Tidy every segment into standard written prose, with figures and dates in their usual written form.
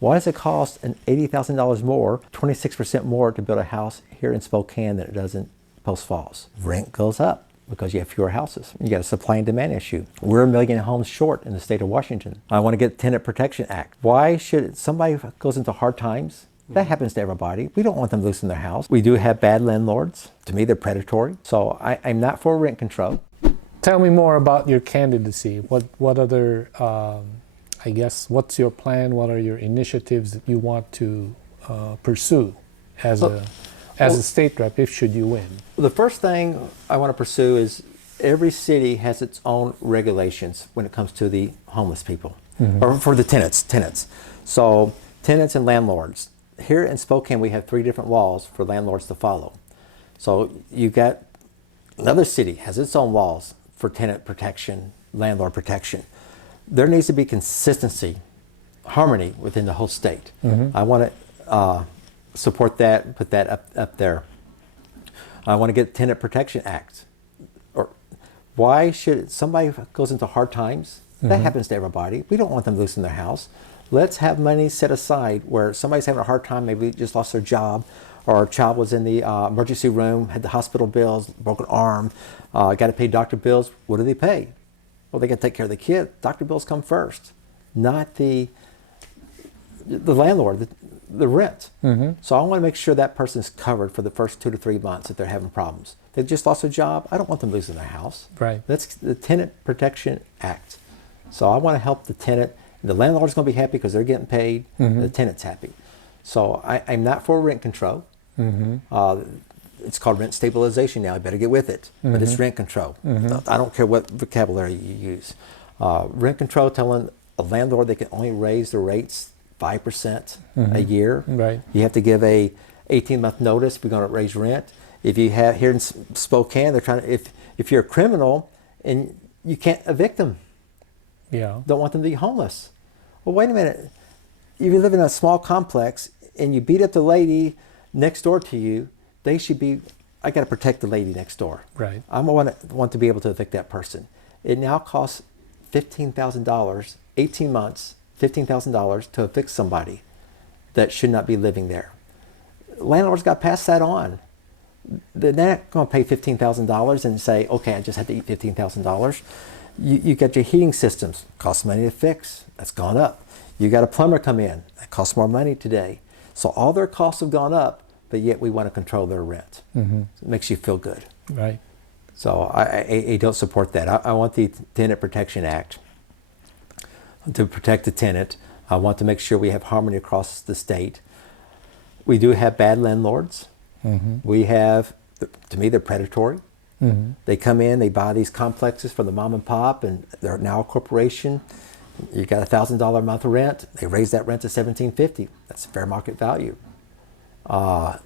Why does it cost an $80,000 more, 26% more to build a house here in Spokane than it does in Post Falls? Rent goes up because you have fewer houses. You got a supply and demand issue. We're 1 million homes short in the state of Washington. I want to get Tenant Protection Act. Why should somebody who goes into hard times? That happens to everybody. We don't want them losing their house. We do have bad landlords. To me, they're predatory. So I'm not for rent control. Tell me more about your candidacy. What other, I guess, what's your plan? What are your initiatives that you want to pursue as a state rep, if should you win? The first thing I want to pursue is every city has its own regulations when it comes to the homeless people, or for the tenants. So tenants and landlords. Here in Spokane, we have 3 different laws for landlords to follow. So you got another city has its own laws for tenant protection, landlord protection. There needs to be consistency, harmony within the whole state. I want to support that, put that up there. I want to get Tenant Protection Act. Or why should somebody who goes into hard times? That happens to everybody. We don't want them losing their house. Let's have money set aside where somebody's having a hard time, maybe just lost their job, or a child was in the emergency room, had the hospital bills, broken arm, got to pay doctor bills. What do they pay? Well, they got to take care of the kid. Doctor bills come first, not the landlord, the rent. So I want to make sure that person's covered for the first 2 to 3 months if they're having problems. They just lost their job. I don't want them losing their house. Right. That's the Tenant Protection Act. So I want to help the tenant. The landlord's going to be happy because they're getting paid. The tenant's happy. So I'm not for rent control. It's called rent stabilization now. I better get with it. But it's rent control. I don't care what vocabulary you use. Rent control, telling a landlord they can only raise the rates 5% a year. Right. You have to give a 18-month notice if you're going to raise rent. If you have here in Spokane, they're trying to, if you're a criminal and you can't evict them. Yeah. Don't want them to be homeless. Well, wait a minute. If you live in a small complex and you beat up the lady next door to you, they should be, I got to protect the lady next door. Right. I want to be able to evict that person. It now costs $15,000, 18 months, $15,000 to evict somebody that should not be living there. Landlords got to pass that on. They're not going to pay $15,000 and say, okay, I just had to eat $15,000. You got your heating systems, costs money to fix, that's gone up. You got a plumber come in, that costs more money today. So all their costs have gone up, but yet we want to control their rent. It makes you feel good. Right. So I don't support that. I want the Tenant Protection Act to protect the tenant. I want to make sure we have harmony across the state. We do have bad landlords. We have, to me, they're predatory. They come in, they buy these complexes from the mom and pop, and they're now a corporation. You got $1,000 a month of rent. They raise that rent to $1,750. That's fair market value. To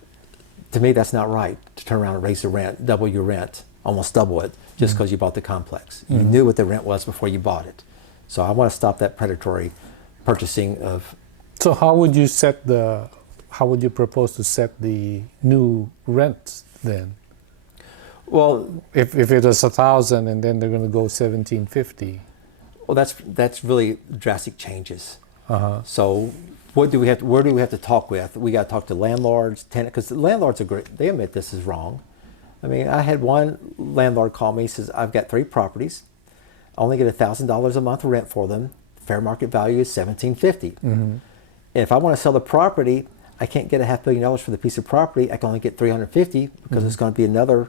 me, that's not right to turn around and raise the rent, double your rent, almost double it, just because you bought the complex. You knew what the rent was before you bought it. So I want to stop that predatory purchasing of. So how would you propose to set the new rent then? Well, if it was 1,000 and then they're going to go 1,750. Well, that's really drastic changes. So where do we have to talk with? We got to talk to landlords, tenants, because the landlords are great. They admit this is wrong. I mean, I had one landlord call me. He says, I've got 3 properties. I only get $1,000 a month rent for them. Fair market value is $1,750. And if I want to sell the property, I can't get $500 million for the piece of property. I can only get $350 because it's going to be another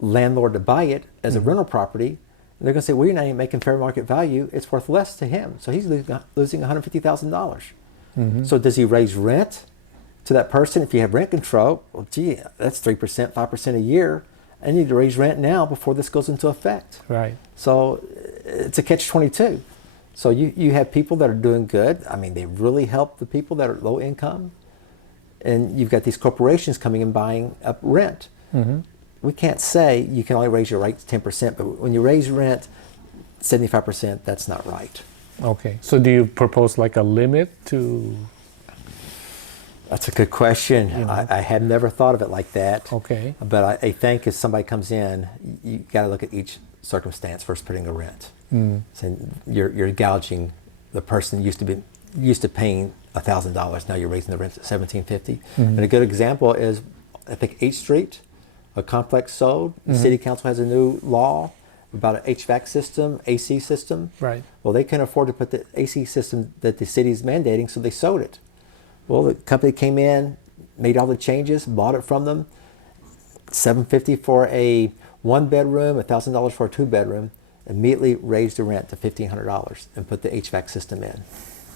landlord to buy it as a rental property. And they're going to say, well, you're not even making fair market value. It's worth less to him. So he's losing $150,000. So does he raise rent to that person? If you have rent control, well, gee, that's 3%, 5% a year. I need to raise rent now before this goes into effect. Right. So it's a catch-22. So you have people that are doing good. I mean, they really help the people that are low income. And you've got these corporations coming and buying up rent. We can't say you can only raise your rates 10%, but when you raise rent 75%, that's not right. Okay. So do you propose like a limit to? That's a good question. I had never thought of it like that. Okay. But I think if somebody comes in, you got to look at each circumstance first putting a rent. So you're gouging the person used to paying $1,000. Now you're raising the rent to $1,750. And a good example is, I think 8th Street, a complex sold. The city council has a new law about an HVAC system, AC system. Right. Well, they couldn't afford to put the AC system that the city's mandating, so they sold it. Well, the company came in, made all the changes, bought it from them. $750 for a 1-bedroom, $1,000 for a 2-bedroom. Immediately raised the rent to $1,500 and put the HVAC system in.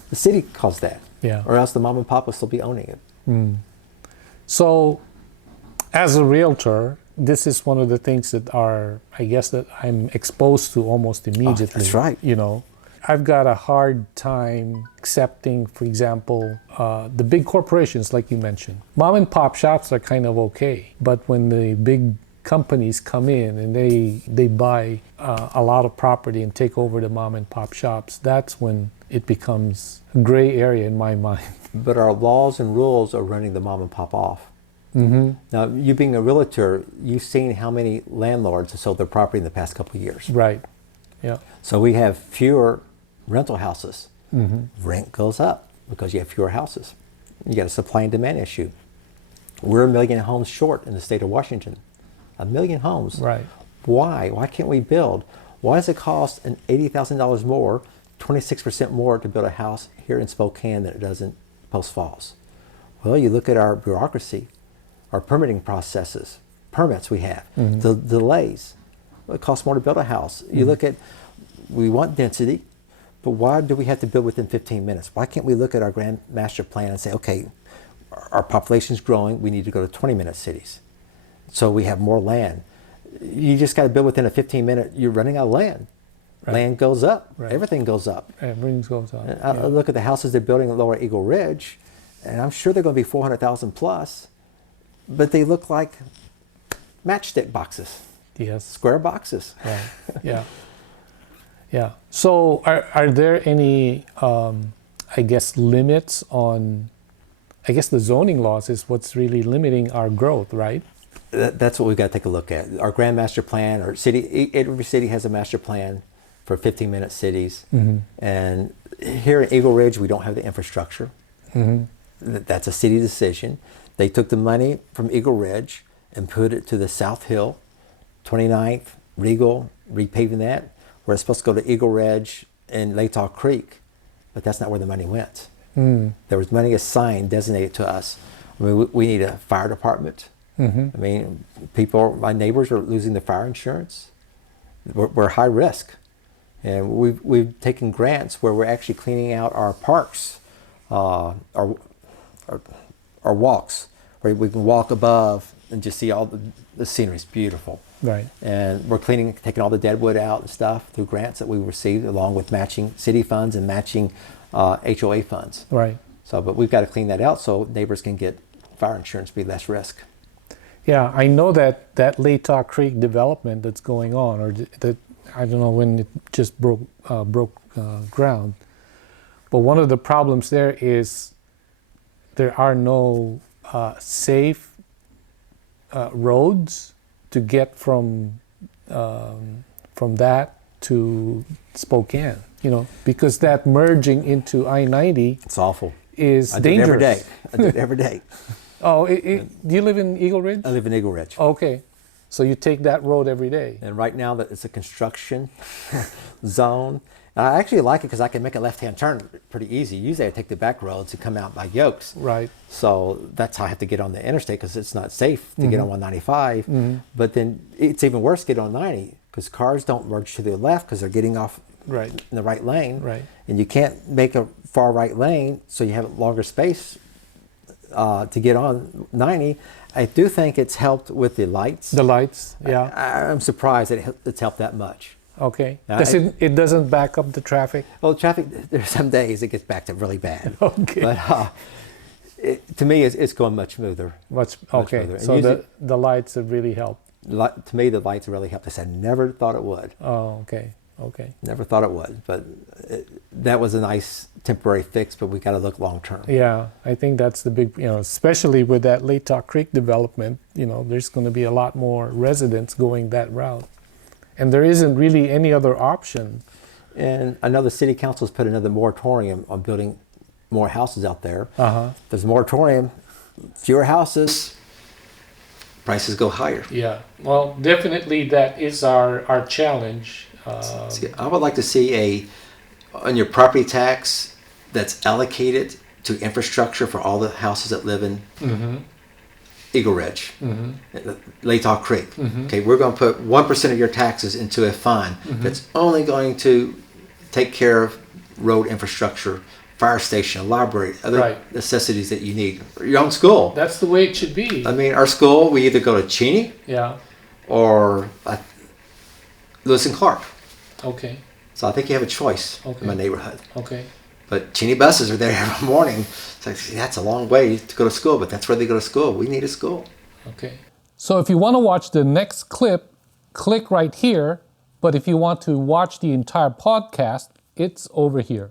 The city caused that. Yeah. Or else the mom and pop will still be owning it. So, as a realtor, this is one of the things that that I'm exposed to almost immediately. That's right. You know, I've got a hard time accepting, for example, the big corporations, like you mentioned. Mom and pop shops are kind of okay, but when the big companies come in and they buy a lot of property and take over the mom and pop shops, that's when it becomes a gray area in my mind. But our laws and rules are running the mom and pop off. Now, you being a realtor, you've seen how many landlords have sold their property in the past couple of years. Right. Yeah. So we have fewer rental houses. Rent goes up because you have fewer houses. You got a supply and demand issue. We're 1 million homes short in the state of Washington. 1 million homes. Right. Why? Why can't we build? Why does it cost an $80,000 more, 26% more to build a house here in Spokane than it does in Post Falls? Well, you look at our bureaucracy, our permitting processes, permits we have, the delays. Well, it costs more to build a house. You look at, we want density, but why do we have to build within 15 minutes? Why can't we look at our grand master plan and say, okay, our population's growing, we need to go to 20-minute cities. So we have more land. You just got to build within a 15-minute, you're running out of land. Right. Land goes up, everything goes up. Everything goes up. And I look at the houses they're building at Lower Eagle Ridge, and I'm sure they're going to be 400,000 plus, but they look like matchstick boxes. Yes. Square boxes. Right. Yeah. Yeah. So are there any, limits on, the zoning laws is what's really limiting our growth, right? That's what we've got to take a look at. Our grand master plan, our city, every city has a master plan for 15-minute cities. And here in Eagle Ridge, we don't have the infrastructure. That's a city decision. They took the money from Eagle Ridge and put it to the South Hill, 29th, Regal, repaving that, where it's supposed to go to Eagle Ridge and Latah Creek, but that's not where the money went. There was money assigned, designated to us. I mean, we need a fire department. I mean, my neighbors are losing their fire insurance. We're high risk. And we've taken grants where we're actually cleaning out our parks, our walks, where we can walk above and just see all the scenery is beautiful. Right. And we're taking all the dead wood out and stuff through grants that we received, along with matching city funds and matching HOA funds. Right. So, but we've got to clean that out so neighbors can get fire insurance, be less risk. Yeah, I know that Latah Creek development that's going on, or that I don't know when it just broke ground, but one of the problems there is there are no safe roads to get from that to Spokane. You know, because that merging into I-90, it's awful. Is I dangerous. do it every day. I do it every day. Oh, do you live in Eagle Ridge? I live in Eagle Ridge. Okay, so you take that road every day. And right now that it's a construction zone. And I actually like it because I can make a left-hand turn pretty easy. Usually I take the back roads and come out by Yokes. Right. So that's how I have to get on the interstate because it's not safe to get on 195. But then it's even worse to get on 90 because cars don't merge to the left because they're getting off in the right lane. Right. And you can't make a far right lane, so you have a longer space to get on 90. I do think it's helped with the lights. The lights, yeah. I'm surprised that it's helped that much. Okay. It doesn't back up the traffic? Well, traffic, there's some days it gets backed up really bad. Okay. But to me, it's going much smoother. Much smoother. And so the lights have really helped? To me, the lights really helped us. I never thought it would. Oh, okay. Okay. Never thought it would. But that was a nice temporary fix, but we got to look long term. Yeah, I think that's the big, especially with that Latah Creek development, there's going to be a lot more residents going that route. And there isn't really any other option. And I know the city council's put another moratorium on building more houses out there. There's a moratorium, fewer houses, prices go higher. Yeah. Well, definitely that is our challenge. See, I would like to see on your property tax that's allocated to infrastructure for all the houses that live in Eagle Ridge, Latah Creek. Okay, we're going to put 1% of your taxes into a fund that's only going to take care of road infrastructure, fire station, library, other necessities that you need. Your own school. That's the way it should be. I mean, our school, we either go to Cheney or Lewis and Clark. Okay. So I think you have a choice in my neighborhood. Okay. But Cheney buses are there every morning. It's like, that's a long way to go to school, but that's where they go to school. We need a school. Okay. So if you want to watch the next clip, click right here. But if you want to watch the entire podcast, it's over here.